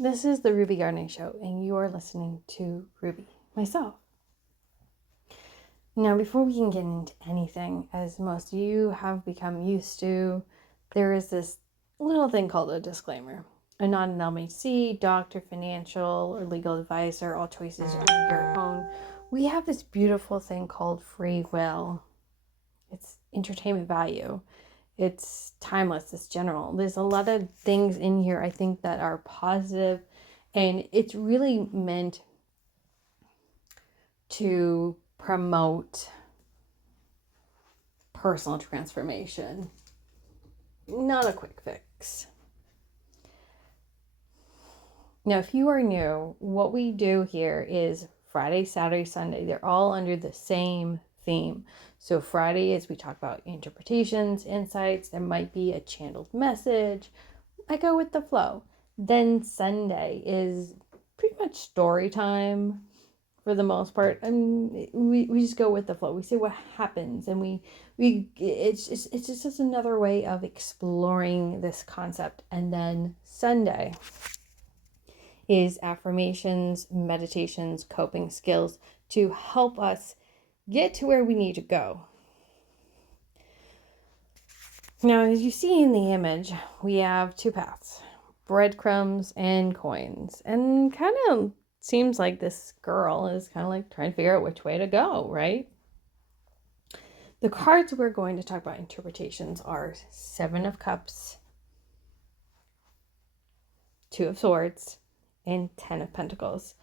This is the Ruby Gardening Show, and you are listening to Ruby, myself. Now, before we can get into anything, as most of you have become used to, there is this little thing called a disclaimer. I'm not an LMHC, doctor, financial, or legal advisor. All choices are your own. We have this beautiful thing called free will. It's entertainment value. It's timeless. It's general. There's a lot of things in here I think that are positive, and it's really meant to promote personal transformation, not a quick fix. Now, if you are new, what we do here is Friday, Saturday, Sunday. They're all under the same theme. So Friday is we talk about interpretations, insights. There might be a channeled message. I go with the flow. Then Sunday is pretty much story time for the most part. I mean, we just go with the flow. We say what happens, and it's just another way of exploring this concept. And then Sunday is affirmations, meditations, coping skills to help us get to where we need to go. Now, as you see in the image, we have two paths, breadcrumbs and coins. And kind of seems like this girl is kind of like trying to figure out which way to go, right? The cards we're going to talk about interpretations are Seven of Cups, Two of Swords, and 10 of Pentacles.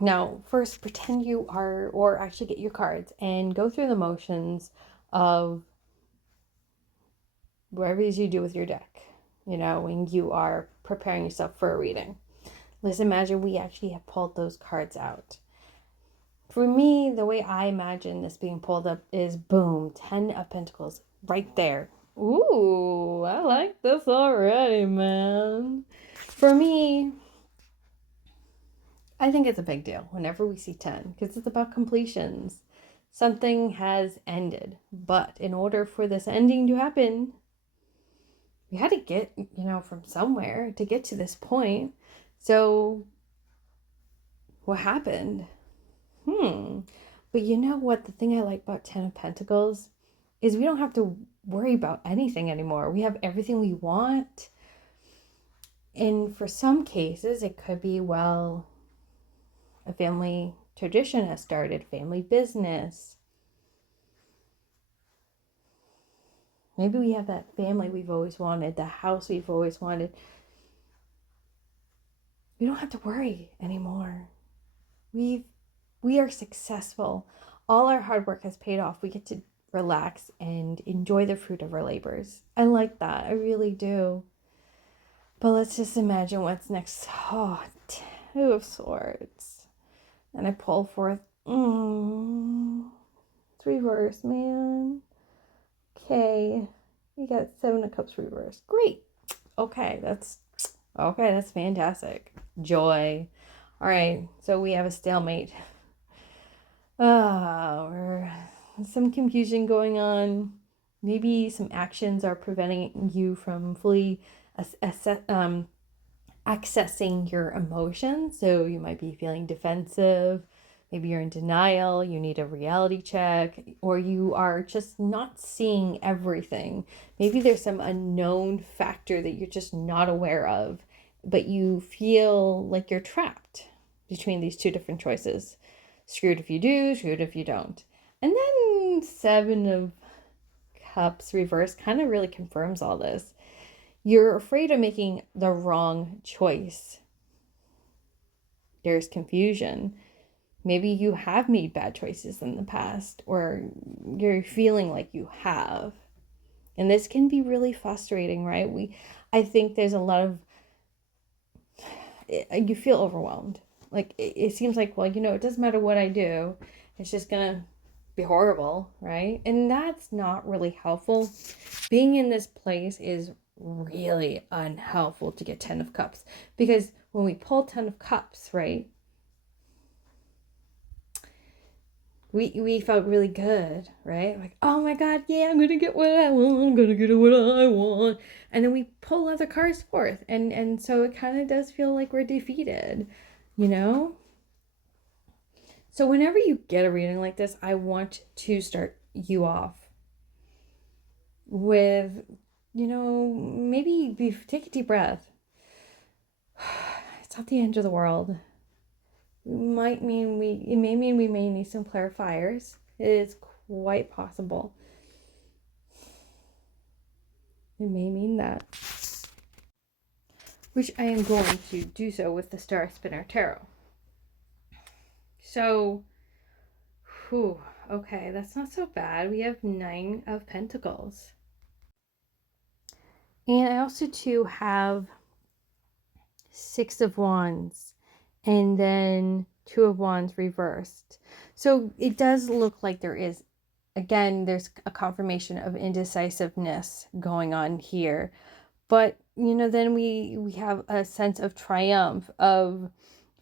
Now, first, pretend you are, or actually get your cards and go through the motions of whatever it is you do with your deck, when you are preparing yourself for a reading. Let's imagine we actually have pulled those cards out. For me, the way I imagine this being pulled up is boom, 10 of Pentacles right there. Ooh, I like this already, man. For me, I think it's a big deal whenever we see 10 because it's about completions. Something has ended, but in order for this ending to happen, we had to get, from somewhere to get to this point. So what happened? But you know what? The thing I like about 10 of Pentacles is we don't have to worry about anything anymore. We have everything we want. And for some cases, it could be, a family tradition has started, family business. Maybe we have that family we've always wanted, the house we've always wanted. We don't have to worry anymore. We are successful. All our hard work has paid off. We get to relax and enjoy the fruit of our labors. I like that. I really do. But let's just imagine what's next. Oh, Two of Swords. And I pull forth. It's reversed, man. Okay. You got Seven of Cups reversed. Great. Okay, that's fantastic. Joy. All right, so we have a stalemate. Some confusion going on. Maybe some actions are preventing you from fully accessing your emotions. So you might be feeling defensive. Maybe you're in denial. You need a reality check, or you are just not seeing everything. Maybe there's some unknown factor that you're just not aware of, but you feel like you're trapped between these two different choices. Screwed if you do, screwed if you don't. And then Seven of Cups reverse kind of really confirms all this. You're afraid of making the wrong choice. There's confusion. Maybe you have made bad choices in the past, or you're feeling like you have. And this can be really frustrating, right? I think there's a lot of, you feel overwhelmed. Like it seems like, it doesn't matter what I do. It's just going to be horrible, right? And that's not really helpful. Being in this place is really unhelpful to get 10 of Cups. Because when we pull 10 of Cups, right? we felt really good, right? Like, oh my God, yeah, I'm gonna get what I want. I'm gonna get what I want. And then we pull other cards forth, and so it kind of does feel like we're defeated, you know. So whenever you get a reading like this, I want to start you off with, maybe take a deep breath. It's not the end of the world. It may mean we may need some clarifiers. It is quite possible. It may mean that. Which I am going to do so with the Star Spinner Tarot. So, okay, that's not so bad. We have 9 of Pentacles. And I also too have 6 of Wands and then 2 of Wands reversed. So it does look like there's a confirmation of indecisiveness going on here. But, then we have a sense of triumph, of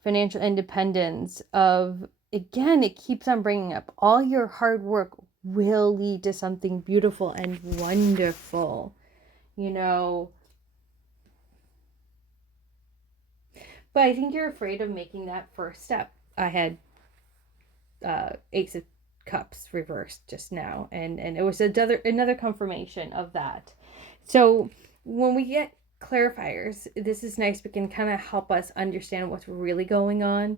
financial independence, again, it keeps on bringing up all your hard work will lead to something beautiful and wonderful, But I think you're afraid of making that first step. I had Ace of Cups reversed just now, and it was another confirmation of that. So when we get clarifiers, this is nice. We can kind of help us understand what's really going on.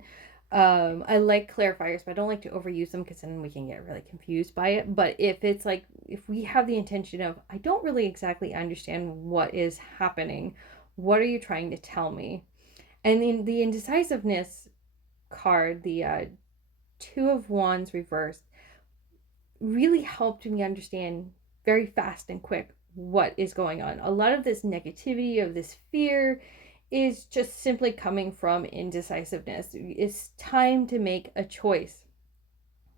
I like clarifiers, but I don't like to overuse them because then we can get really confused by it. But if we have the intention of, I don't really exactly understand what is happening, what are you trying to tell me? And in the indecisiveness card, the 2 of Wands reversed, really helped me understand very fast and quick what is going on. A lot of this negativity, of this fear, is just simply coming from indecisiveness. It's time to make a choice.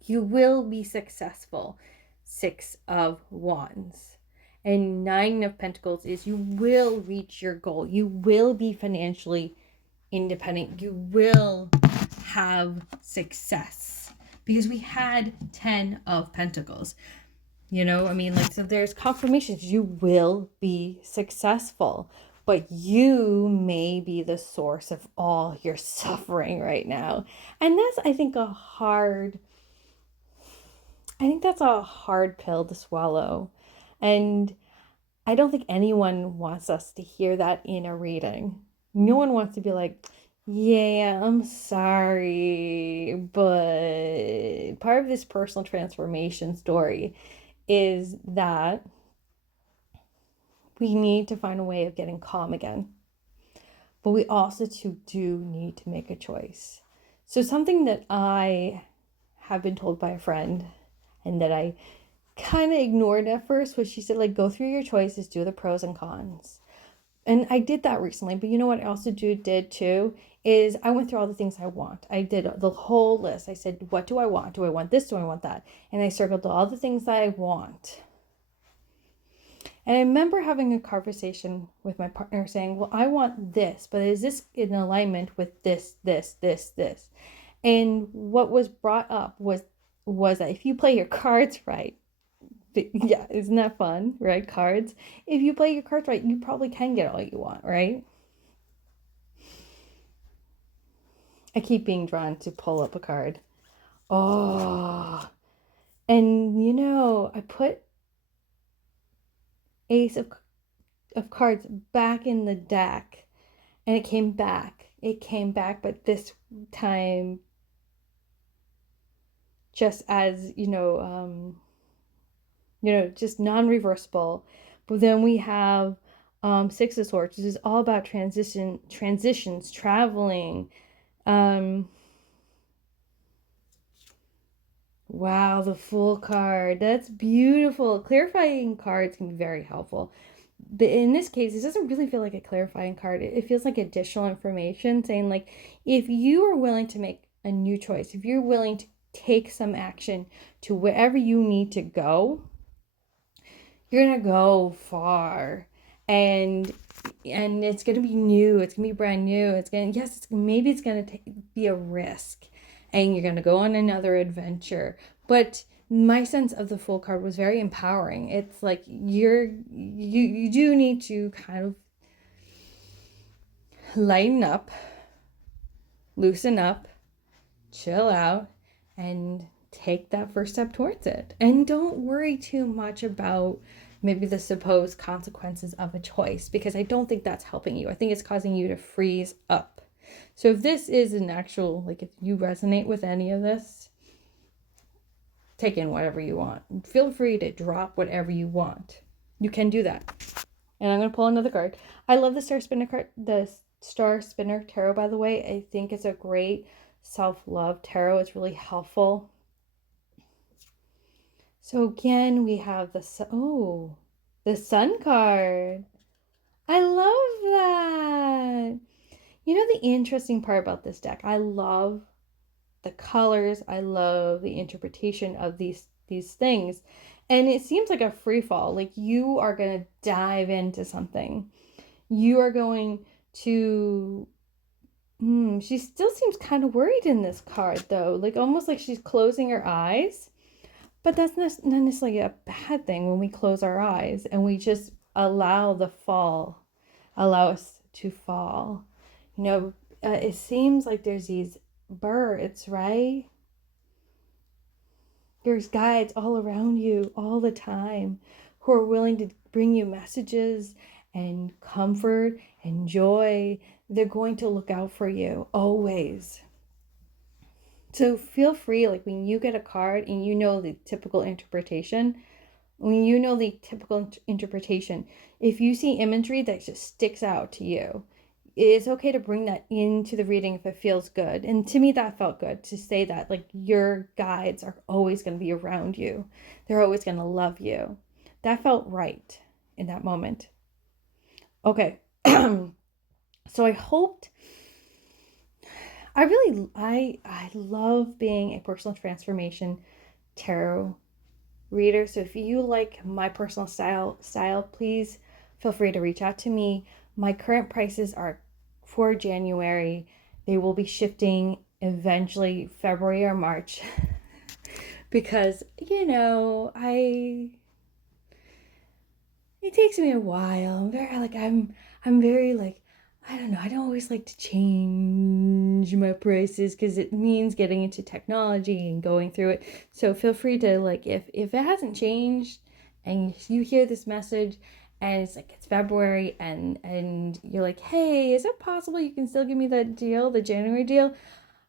You will be successful. 6 of Wands. And 9 of Pentacles is you will reach your goal. You will be financially independent. You will have success. Because we had 10 of Pentacles. So there's confirmations. You will be successful. But you may be the source of all your suffering right now. And that's, I think that's a hard pill to swallow. And I don't think anyone wants us to hear that in a reading. No one wants to be like, yeah, I'm sorry, but part of this personal transformation story is that we need to find a way of getting calm again. But we also too do need to make a choice. So something that I have been told by a friend and that I kind of ignored at first was, she said, like, go through your choices, do the pros and cons. And I did that recently, but you know what I also did too, is I went through all the things I want. I did the whole list. I said, what do I want? Do I want this? Do I want that? And I circled all the things that I want. And I remember having a conversation with my partner saying, well, I want this, but is this in alignment with this, this, this, this? And what was brought up was that if you play your cards right, yeah, isn't that fun, right? Cards. If you play your cards right, you probably can get all you want, right? I keep being drawn to pull up a card. Oh, and I put Ace of Cards back in the deck, and it came back. But this time, just as just non-reversible. But then we have 6 of Swords, which is all about transitions, traveling. Wow, the Fool card. That's beautiful. Clarifying cards can be very helpful. But in this case, it doesn't really feel like a clarifying card. It feels like additional information saying, like, if you are willing to make a new choice, if you're willing to take some action to wherever you need to go, you're going to go far. And it's going to be new. It's going to be brand new. Maybe it's going to be a risk. and you're going to go on another adventure. But my sense of the Fool card was very empowering. It's like you do need to kind of lighten up, loosen up, chill out, and take that first step towards it. And don't worry too much about maybe the supposed consequences of a choice, because I don't think that's helping you. I think it's causing you to freeze up. So if this is an actual, like, if you resonate with any of this, take in whatever you want. Feel free to drop whatever you want. You can do that. And I'm going to pull another card. I love the Star Spinner card, the Star Spinner Tarot, by the way. I think it's a great self-love tarot. It's really helpful. So again, we have the Sun card. I love that. You know, the interesting part about this deck, I love the colors. I love the interpretation of these things. And it seems like a free fall. Like you are going to dive into something. You are going to she still seems kind of worried in this card though. Like almost like she's closing her eyes. But that's not necessarily a bad thing when we close our eyes and we just allow us to fall. You know, it seems like there's these birds, right? There's guides all around you all the time who are willing to bring you messages and comfort and joy. They're going to look out for you always. So feel free, like when you get a card and you know the typical interpretation, if you see imagery that just sticks out to you, it's okay to bring that into the reading if it feels good. And to me, that felt good to say that, like, your guides are always going to be around you. They're always going to love you. That felt right in that moment. Okay. So I love being a personal transformation tarot reader. So if you like my personal style, please feel free to reach out to me. My current prices are for January. They will be shifting eventually February or March because, you know, it takes me a while. I'm very like, I don't know. I don't always like to change my prices because it means getting into technology and going through it. So feel free to, like, if it hasn't changed and you hear this message and it's like it's February and you're like, hey, is it possible you can still give me that deal, the January deal?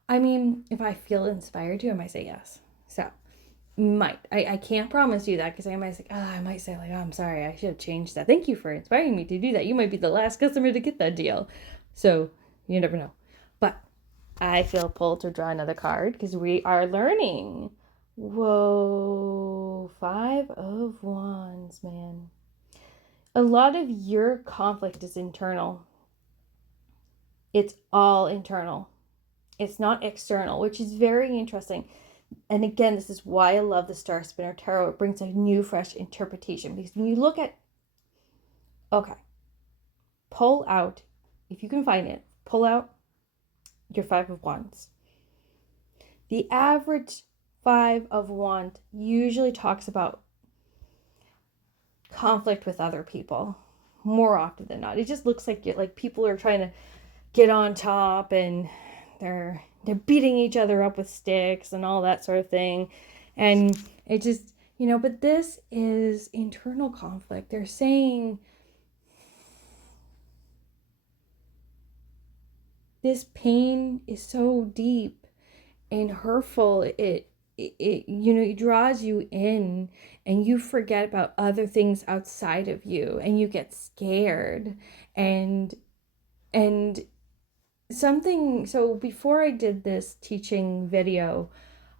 I mean, if I feel inspired to, I might say yes. So I can't promise you that because I might say like, oh, I'm sorry, I should have changed that. Thank you for inspiring me to do that. You might be the last customer to get that deal. So you never know. But I feel pulled to draw another card because we are learning. Whoa, 5 of Wands, man. A lot of your conflict is internal. It's all internal. It's not external, which is very interesting. And again, this is why I love the Star Spinner Tarot. It brings a new, fresh interpretation. Because when you look at, pull out, if you can find it, pull out your 5 of Wands. The average 5 of Wands usually talks about conflict with other people more often than not. It just looks like people are trying to get on top and they're beating each other up with sticks and all that sort of thing. And it just, but this is internal conflict. They're saying this pain is so deep and hurtful. It draws you in and you forget about other things outside of you and you get scared and something. So before I did this teaching video,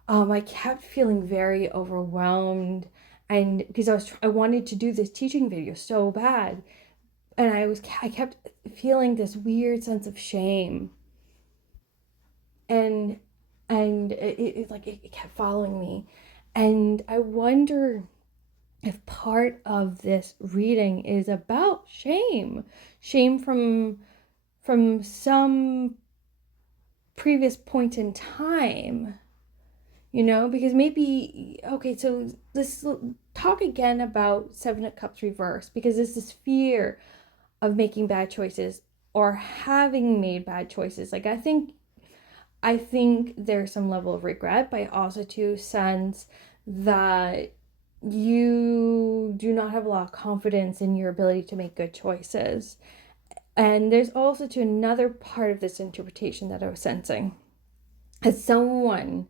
I kept feeling very overwhelmed, and because I wanted to do this teaching video so bad, and I kept feeling this weird sense of shame, and it kept following me, and I wonder if part of this reading is about shame from some previous point in time, because maybe, okay, so let's talk again about Seven of Cups reverse, because there's this fear of making bad choices or having made bad choices. Like, I think there's some level of regret, but I also too sense that you do not have a lot of confidence in your ability to make good choices. And there's also to another part of this interpretation that I was sensing. Has someone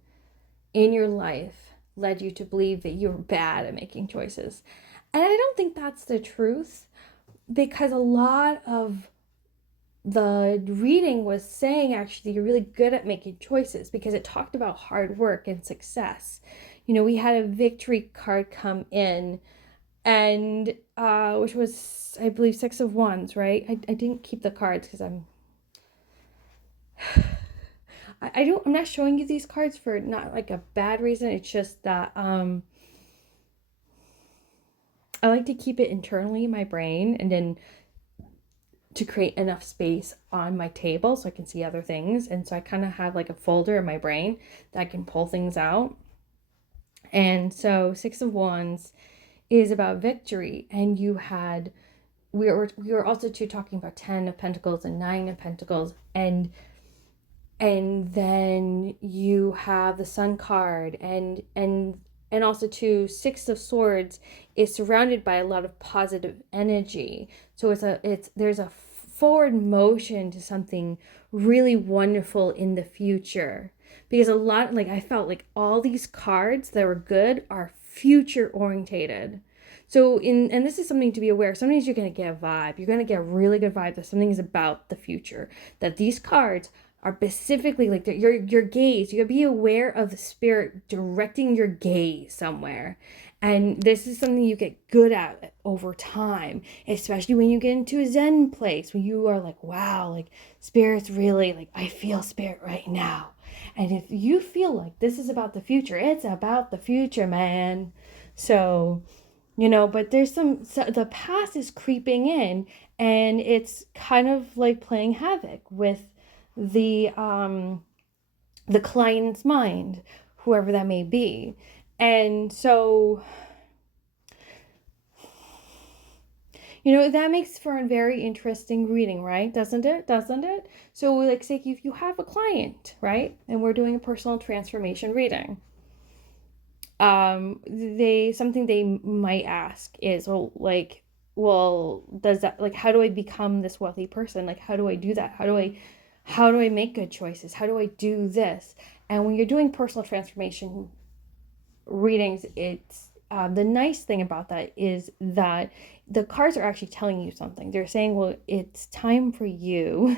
in your life led you to believe that you're bad at making choices? And I don't think that's the truth, because a lot of the reading was saying actually you're really good at making choices, because it talked about hard work and success. We had a victory card come in, and which was, I believe, Six of Wands, right? I didn't keep the cards because I'm not showing you these cards for not like a bad reason. It's just that I like to keep it internally in my brain, and then to create enough space on my table so I can see other things. And so I kind of have like a folder in my brain that I can pull things out. And so Six of Wands is about victory, and we were also too talking about 10 of Pentacles and 9 of Pentacles, and then you have the Sun card, and also too, Six of Swords is surrounded by a lot of positive energy. So there's a forward motion to something really wonderful in the future, because a lot, like, I felt like all these cards that were good are future orientated. So and this is something to be aware. Sometimes you're going to get a vibe. You're going to get a really good vibe that something is about the future. That these cards are specifically like your gaze. You gotta be aware of the spirit directing your gaze somewhere. And this is something you get good at over time, especially when you get into a Zen place, when you are like, wow, like spirit's really, like, I feel spirit right now. And if you feel like this is about the future, it's about the future, man. So, but the past is creeping in, and it's kind of like playing havoc with the client's mind, whoever that may be. And so, that makes for a very interesting reading, right? Doesn't it? So, like, say if you have a client, right, and we're doing a personal transformation reading, something they might ask is, well, does that, like, how do I become this wealthy person? Like, how do I do that? How do I make good choices? How do I do this? And when you're doing personal transformation readings, it's the nice thing about that is that the cards are actually telling you something. They're saying, well, it's time for you.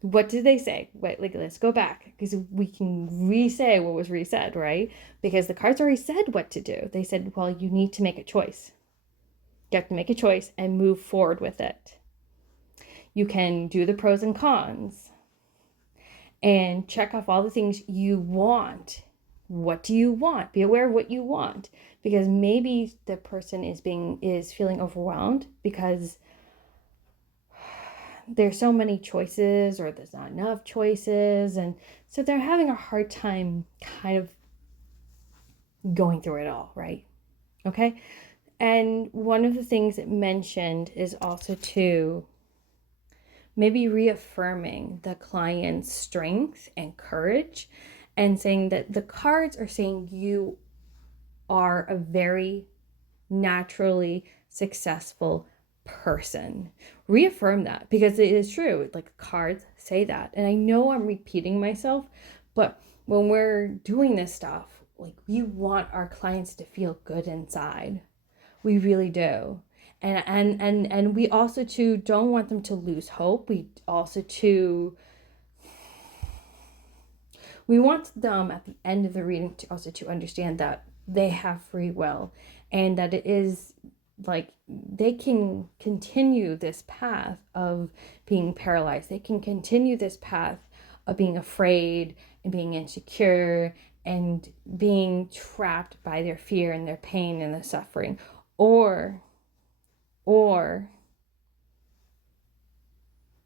What did they say? Wait, like, let's go back, because we can re-say what was re-said, right? Because the cards already said what to do. They said, well, you need to make a choice. You have to make a choice and move forward with it. You can do the pros and cons and check off all the things you want. What do you want? Be aware of what you want, because maybe the person is feeling overwhelmed because there's so many choices, or there's not enough choices, and so they're having a hard time kind of going through it all, right? Okay. And one of the things it mentioned is also to maybe reaffirming the client's strength and courage, and saying that the cards are saying you are a very naturally successful person. Reaffirm that, because it is true. Like, cards say that. And I know I'm repeating myself, but when we're doing this stuff, like, we want our clients to feel good inside. We really do. And we also too don't want them to lose hope. We want them at the end of the reading to also to understand that they have free will, and that it is like they can continue this path of being paralyzed. They can continue this path of being afraid and being insecure and being trapped by their fear and their pain and the suffering, or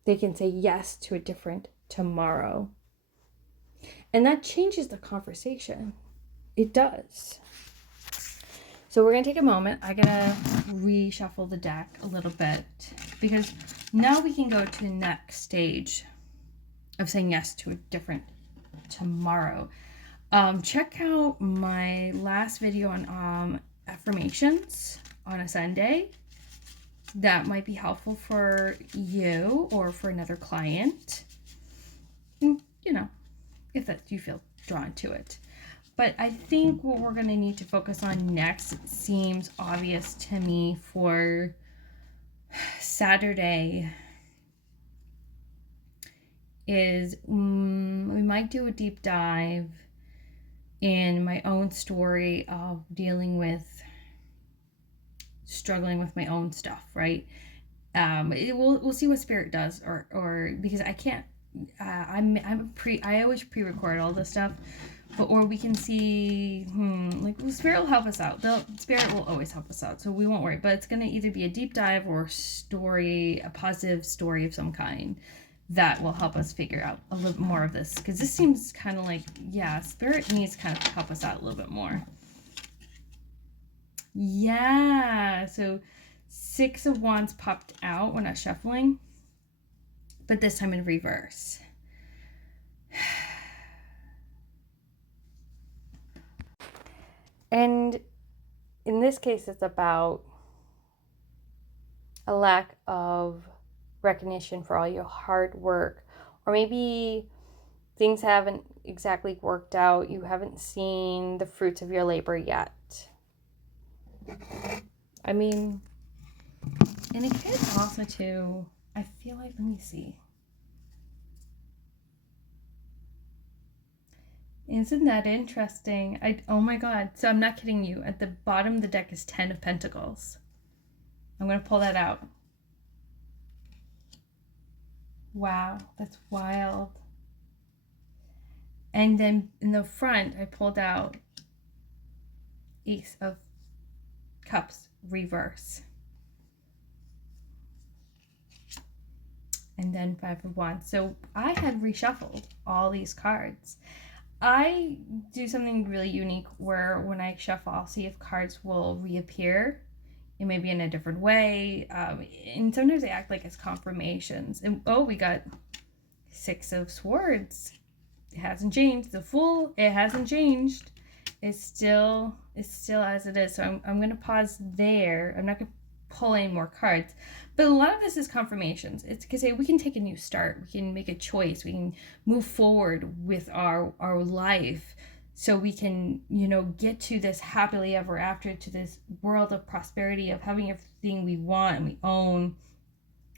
they can say yes to a different tomorrow. And that changes the conversation. It does. So we're going to take a moment. I'm going to reshuffle the deck a little bit because now we can go to the next stage of saying yes to a different tomorrow. Check out my last video on affirmations on a Sunday. That might be helpful for you or for another client. You know, if that you feel drawn to it. But I think what we're going to need to focus on next, it seems obvious to me for Saturday, is we might do a deep dive in my own story of dealing with struggling with my own stuff, right? We'll see what spirit does, or because I can't. I always pre-record all this stuff, or we can see, spirit will help us out. Spirit will always help us out, so we won't worry. But it's gonna either be a deep dive or story, a positive story of some kind that will help us figure out a little more of this, because this seems kind of like, yeah, spirit needs to kind of help us out a little bit more. Yeah, so 6 of Wands popped out when I was shuffling, but this time in reverse. And in this case, it's about a lack of recognition for all your hard work, or maybe things haven't exactly worked out. You haven't seen the fruits of your labor yet. I mean, and it could also too, I feel like, let me see. Isn't that interesting? Oh my God. So I'm not kidding you. At the bottom of the deck is 10 of Pentacles. I'm going to pull that out. Wow, that's wild. And then in the front, I pulled out Ace of Cups reverse. And then 5 of Wands. So I had reshuffled all these cards. I do something really unique where when I shuffle, I'll see if cards will reappear. It may be in a different way. And sometimes they act like it's confirmations. And we got 6 of Swords. It hasn't changed. The Fool, it hasn't changed. It's still as it is. So I'm going to pause there. I'm not going to pull any more cards. But a lot of this is confirmations. It's because we can take a new start. We can make a choice. We can move forward with our life. So we can, get to this happily ever after, to this world of prosperity, of having everything we want and we own.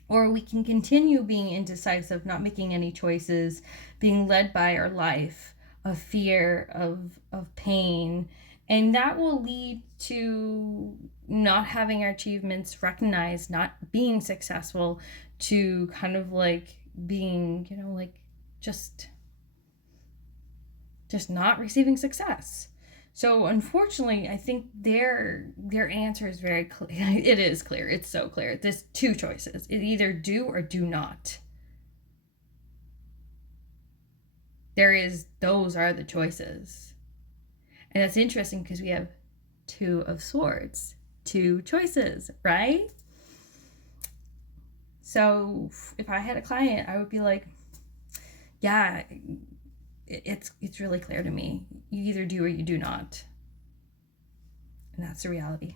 Or we can continue being indecisive, not making any choices, being led by our life of fear, of pain. And that will lead to not having our achievements recognized, not being successful, to kind of like being, just not receiving success. So unfortunately, I think their answer is very clear. It is clear. It's so clear. There's 2 choices. It either do or do not. Those are the choices. And that's interesting because we have 2 of Swords, 2 choices, right? So if I had a client, I would be like, yeah, it's really clear to me. You either do or you do not. And that's the reality.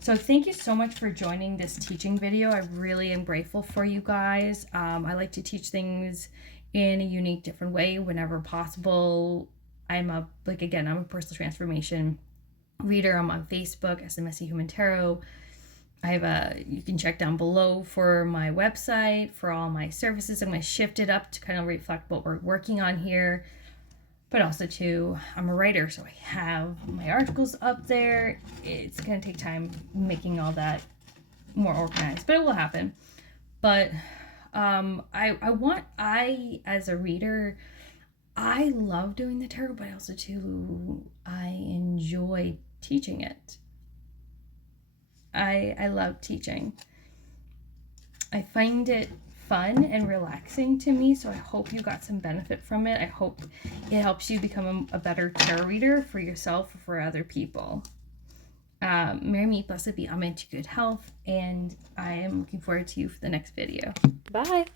So thank you so much for joining this teaching video. I really am grateful for you guys. I like to teach things in a unique, different way whenever possible. I'm a personal transformation reader. I'm on Facebook as the Messy Human Tarot. You can check down below for my website, for all my services. I'm going to shift it up to kind of reflect what we're working on here. But also too, I'm a writer, so I have my articles up there. It's going to take time making all that more organized, but it will happen. But as a reader, I love doing the tarot, but also too, I enjoy teaching it. I love teaching. I find it fun and relaxing to me, so I hope you got some benefit from it. I hope it helps you become a better tarot reader for yourself or for other people. Marry me, blessed be, I'm into good health, and I am looking forward to you for the next video. Bye!